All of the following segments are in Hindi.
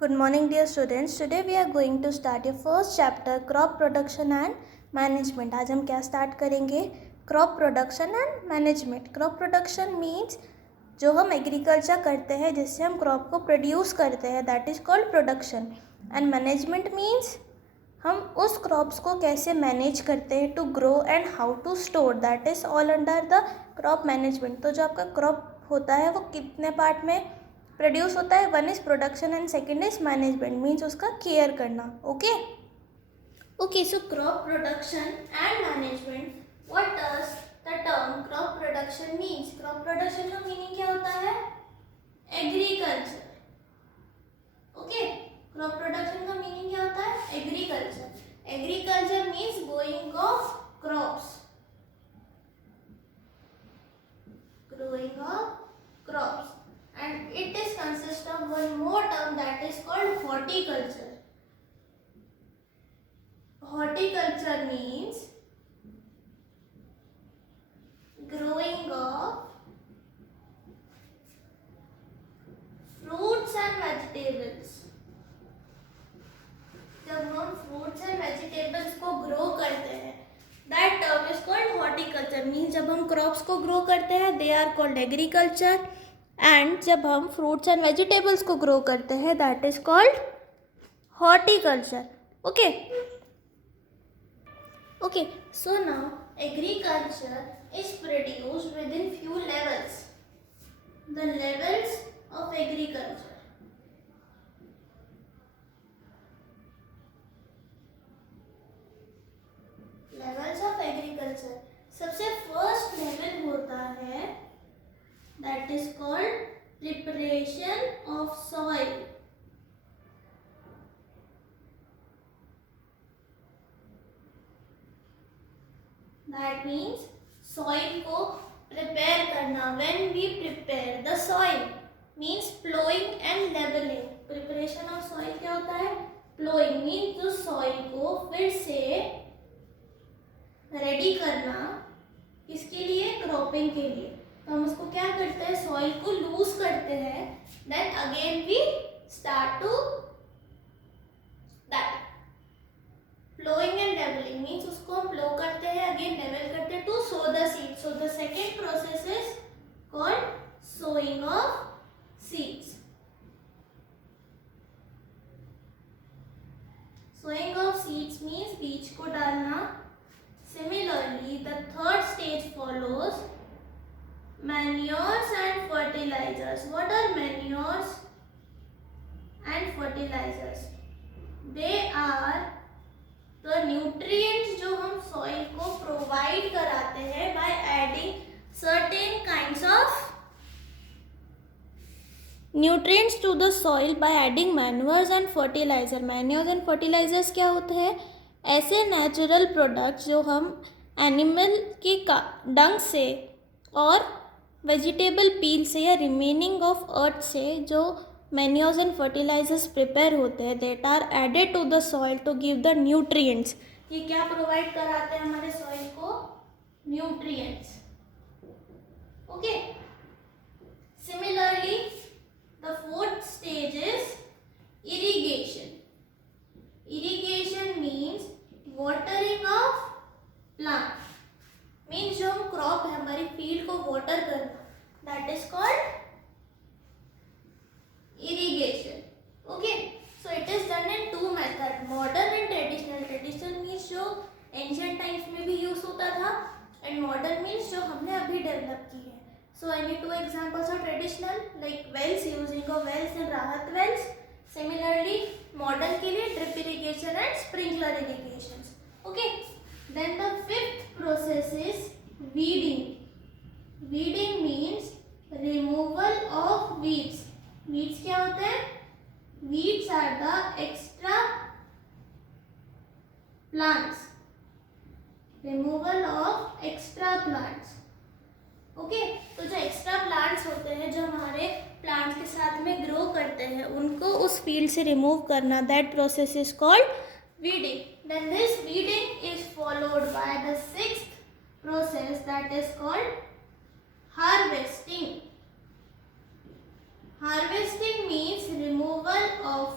Good morning, dear students. Today we are going to start your first chapter, crop production and management. आज हम क्या start करेंगे? Crop production and management. Crop production means जो हम एग्रीकल्चर करते हैं जिससे हम क्रॉप को प्रोड्यूस करते हैं, that is called production. And management means हम उस क्रॉप्स को कैसे मैनेज करते हैं to grow and how to store, that is all under the crop management. तो जो आपका क्रॉप होता है वो कितने पार्ट में प्रोड्यूस होता है? One is production and second is management, means उसका केयर करना. Okay so crop production and management, what does the term crop production means? Crop production का मीनिंग क्या होता है? एग्रीकल्चर. ओके, क्रॉप प्रोडक्शन का मीनिंग क्या होता है? Agriculture. Agriculture means growing of crops. Growing of crops. And it is consist of one more term that is called horticulture. Horticulture means growing of fruits and vegetables. जब हम fruits and vegetables को grow करते हैं, that term is called horticulture. means जब हम crops को grow करते हैं, they are called agriculture. And जब हम फ्रूट्स एंड वेजिटेबल्स को ग्रो करते हैं, that is called horticulture. Okay so now agriculture is produced with in few levels. The levels of agriculture. Levels of agriculture. सबसे फर्स्ट लेवल होता है that is called preparation of soil. That means soil को prepare करना. When we prepare the soil means plowing and leveling. Preparation of soil क्या होता है? Plowing means जो soil को फिर से ready करना. किसके लिए? क्रॉपिंग के लिए. तो हम उसको क्या करते हैं? सॉइल को लूज करते हैं. Then again we start to that ploughing and levelling means उसको हम प्लो करते हैं, अगेन लेवल करते हैं to sow the seed. So the second process is called sowing of seeds. Sowing of seeds means बीज को डालना. Similarly the third stage follows manures and fertilizers. What are manures and fertilizers? They are the nutrients जो हम soil को provide कराते हैं by adding certain kinds of nutrients to the soil by adding manures and fertilizer. Manures and fertilizers क्या होते हैं? ऐसे natural products जो हम animal के डंग से और वेजिटेबल पील से या रिमेनिंग ऑफ अर्थ से जो मैन्योर्स एंड फर्टिलाइजर्स प्रिपेयर होते हैं, that are added to the soil to give the nutrients. ये क्या प्रोवाइड कराते हैं हमारे सॉइल को? Nutrients. Okay, similarly the fourth stage is irrigation. Irrigation means watering of plant. Means जो हम क्रॉप है हमारी फील्ड को वाटर करना, that is called irrigation. Okay, so it is done in two method, modern and traditional. Traditional means जो एंशिएंट टाइम्स में भी यूज होता था, एंड मॉडर्न मीन्स जो हमने अभी डेवलप की है. So I need two examples of traditional like wells, using of wells and राहत वेल्स. सिमिलरली मॉडर्न के लिए drip irrigation and sprinkler irrigation. Okay, then the fifth process is weeding. Weeding means removal of weeds. Weeds क्या होते हैं? Weeds are the extra plants. Removal of extra plants. Okay, तो जो एक्स्ट्रा प्लांट्स होते हैं जो हमारे प्लांट्स के साथ में ग्रो करते हैं, उनको उस फील्ड से रिमूव करना, that process is called weeding. Then this weeding is followed by the sixth process that is called harvesting. Harvesting means removal of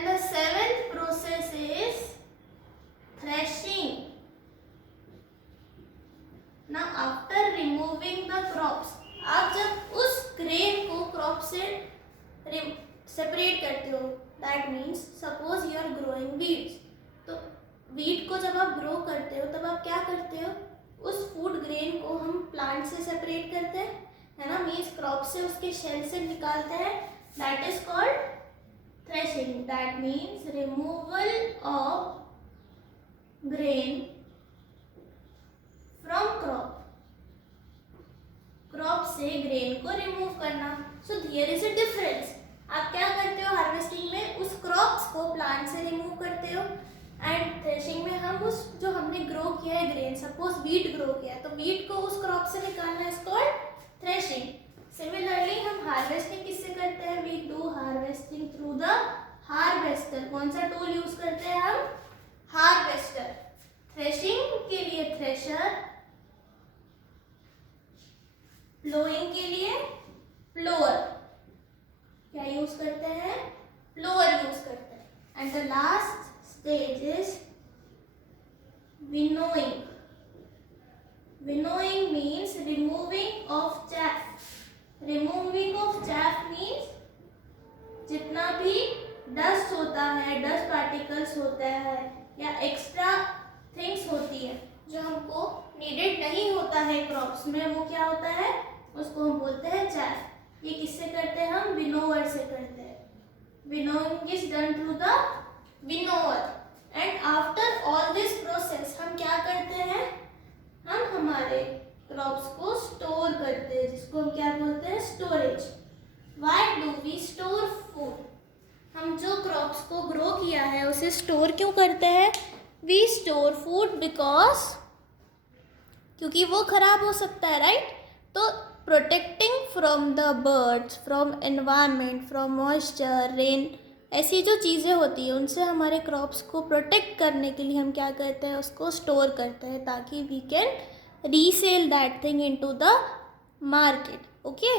And the seventh process is threshing. Now after removing the crops, आप जब उस grain को crop से separate करते हो, that means suppose you are growing weeds. तो वीट को जब आप ग्रो करते हो तब आप क्या करते हो, उस फूड ग्रेन को हम प्लांट से सेपरेट करते हैं, है ना, मीन्स क्रॉप से उसके शेल से निकालते हैं. That is called threshing. That means removal of grain from crop. Crop से ग्रेन को रिमूव करना. So here is a difference. आप क्या करते हो हार्वेस्टिंग में, उस क्रॉप्स को प्लांट से रिमूव करते हो, एंड थ्रेशिंग में हम उस जो हमने ग्रो किया है ग्रेन, सपोज वीट ग्रो किया है तो वीट को उस क्रॉप से निकालना इज कॉल्ड थ्रेशिंग. सिमिलरली हम हार्वेस्टिंग किससे करते हैं, we do harvesting through the harvester. कौन सा टूल यूज करते हैं हम, हार्वेस्टर. थ्रेशिंग के लिए थ्रेशर, प्लोइंग के लिए प्लोअर. क्या यूज करते हैं, प्लोअर यूज करते हैं. And the last stage is winnowing. Winnowing means removing of chaff. Removing of chaff means जितना भी डस्ट होता है, डस्ट पार्टिकल्स होता है या एक्स्ट्रा थिंग्स होती है जो हमको नीडेड नहीं होता है क्रॉप्स में, वो क्या होता है, उसको हम बोलते हैं chaff. ये किससे करते हैं, हम विनोवर से करते हैं. Winnowing is done through the winnower. And after all this process हम क्या करते हैं, हम हमारे क्रॉप्स को स्टोर करते हैं, जिसको हम क्या बोलते हैं, storage. Why do we store food. हम जो क्रॉप्स को ग्रो किया है उसे स्टोर क्यों करते हैं, वी स्टोर फूड बिकॉज क्योंकि वो खराब हो सकता है, राइट. तो protecting from the birds, from environment, from moisture, rain, ऐसी जो चीज़ें होती हैं उनसे हमारे क्रॉप्स को प्रोटेक्ट करने के लिए हम क्या करते हैं, उसको स्टोर करते हैं ताकि we can resell that thing into the market. Okay.